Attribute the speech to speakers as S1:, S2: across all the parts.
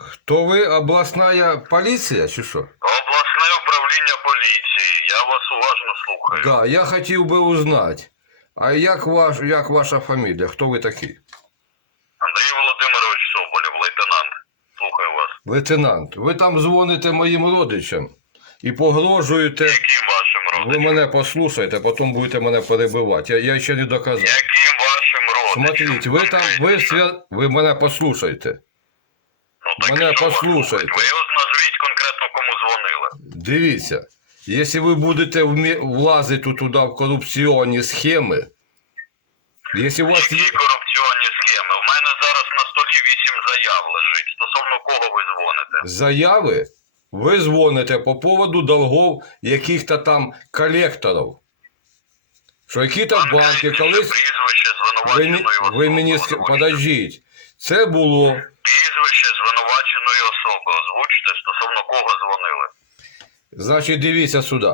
S1: Хто ви обласна поліція чи що?
S2: Обласне управління поліції. Я вас уважно слухаю.
S1: Да, я хотів би узнати. А як, ваш, як ваша фамілія? Хто ви такий?
S2: Андрій Володимирович Соболєв, лейтенант. Слухаю вас.
S1: Лейтенант, ви там дзвоните моїм родичам і погрожуєте.
S2: Яким вашим
S1: Ви мене послухайте, потім будете мене перебивати. Я, я ще не доказав.
S2: Яким вашим родичам?
S1: Смотрите, ви там, ви, свя... ви мене послухайте.
S2: Так
S1: мене
S2: що
S1: послухайте.
S2: Ви ось назвіть конкретно, кому дзвонили.
S1: Дивіться, якщо ви будете влазити туди в корупційні схеми, якщо у вас є...
S2: Які корупційні схеми? У мене зараз на столі вісім заяв лежить. Стосовно кого ви дзвоните?
S1: заяви, ви дзвоните по поводу долгов яких-то там колекторів. Що які-то банки колись.
S2: Прізвище
S1: Ви, ви мені подождіть. Це було.
S2: Прізвище особи. Озвучте, стосовно кого дзвонили.
S1: Значить, дивіться сюди.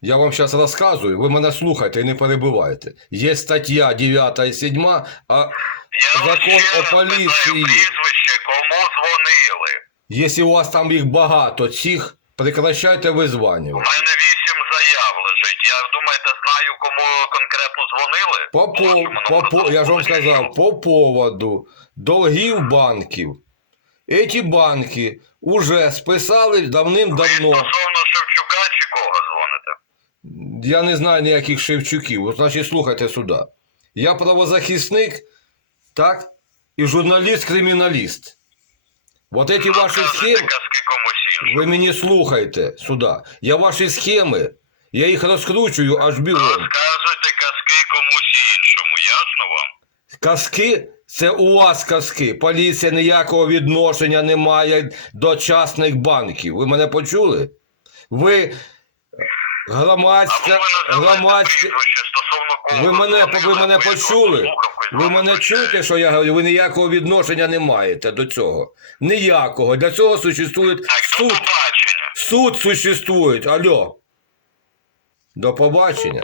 S1: Я вам зараз розказую, ви мене слухайте і не перебивайте. Є стаття 9 і 7, а
S2: Я
S1: Закон
S2: ще
S1: о поліції.
S2: питаю прізвище, кому дзвонили?
S1: якщо у вас там їх багато, цих, прекращайте
S2: У
S1: визванювати.
S2: мене вісім заяв лежить. Я думаєте, знаю, кому конкретно дзвонили?
S1: По, по,
S2: Вашому
S1: по, по, я ж вам сказав, по поводу долгів банків. Эти банки уже списали
S2: Ви
S1: давним-давно.
S2: стосовно Шевчука чи кого дзвоните?
S1: Я не знаю ніяких Шевчуків. От, значить, слухайте сюди. Я правозахисник, так? І журналіст-криміналіст. Вот эти ваші схеми, ви мені слухайте сюди. Я ваші схеми, я їх розкручую аж бігом.
S2: Розказуйте казки комусь іншому, ясно вам?
S1: Казки це у вас казки. Поліція ніякого відношення не має до частних банків. Ви мене почули? Ви громадська, громадська. Ви мене, ви мене почули? Ви мене чуєте, що я говорю? Ви ніякого відношення не маєте до цього. Ніякого. Для цього существує суд. Суд существує. Алло. До побачення.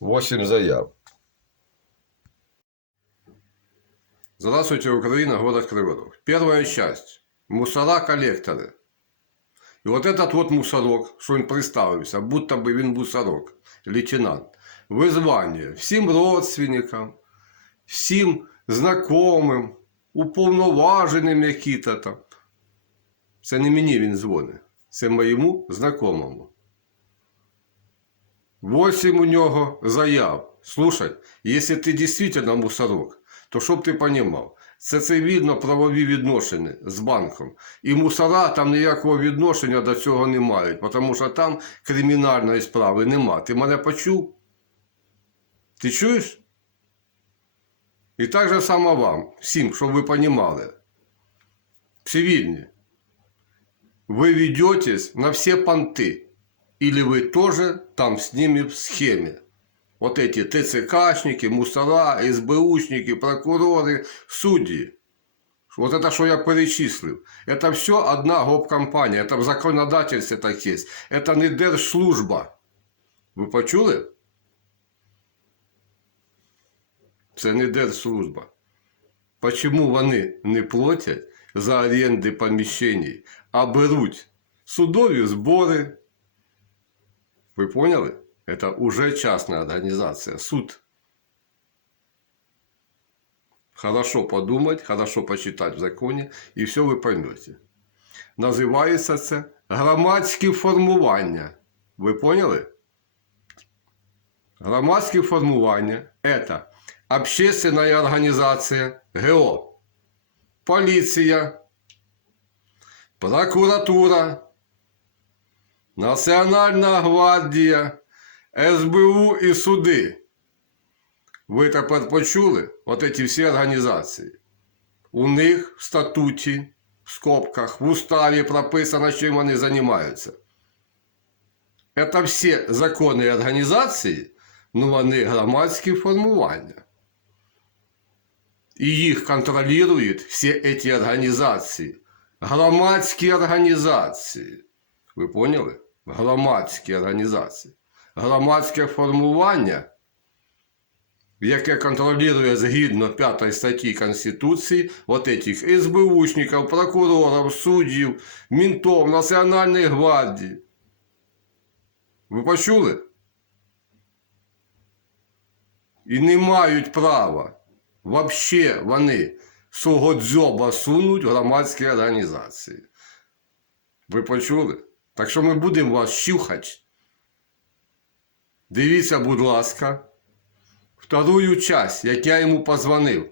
S1: Восемь заяв. Здравствуйте, Украина, город Кривой Рог. Первая часть. Мусора-коллекторы. И вот этот вот мусорок, что он представился, будто бы він мусорок, лейтенант, визвання всім родственникам, всім знайомим, уповноваженим які-то там. Це не мені він дзвонить, це моєму знайомому. Восемь у нього заяв. Слушай, якщо ти дійсно мусорок, то щоб ти розумів, це цивільно-правові відношення з банком. І мусора там ніякого відношення до цього не мають, тому що там кримінальної справи нема. Ти мене почув? Ти чуєш? І так же само вам, всім, щоб ви розуміли. Цивільні. Вы ведетесь на все понты. Или вы тоже там с ними в схеме. Вот эти ТЦКшники, мусора, СБУшники, прокуроры, судьи. Вот это, что я перечислил. Это все одна гоп-компания. Это в законодательстве так есть. Это не держслужба. Ви почули? Це не держслужба. Почему вони не платять за оренди поміщень, а беруть судові збори? Ви поняли? Это уже частная организация, суд. Хорошо подумать, хорошо почитать в законе, і все ви поймете. Називається це громадські формування. Ви поняли? Громадські формування – это общественная организация ГО, полиция, прокуратура, Національна гвардія, СБУ і суди. Ви тепер почули от ці всі організації. У них в статуті, в скобках, в уставі прописано, чим вони займаються. Це всі законні організації, ну вони громадські формування. І їх контролюють всі ці організації. Громадські організації. Ви поняли? Громадські організації. Громадське формування яке контролює згідно 5 статті Конституції от этих СБУшників, прокурорів, суддів, мінтов, Національної гвардії. Ви почули? І не мають права вообще вони свого дзьоба сунуть в громадські організації. Ви почули? Так що ми будемо вас щухати. Дивіться, будь ласка, вторую часть, як я йому позвонив.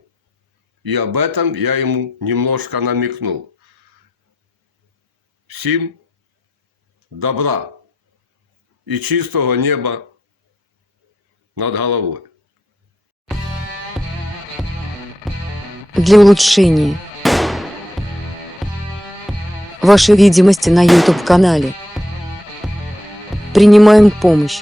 S1: І об этом я йому немножко намекнув. Всім добра і чистого неба над головою.
S3: для улучшения вашей видимости на YouTube-канале. Принимаем помощь.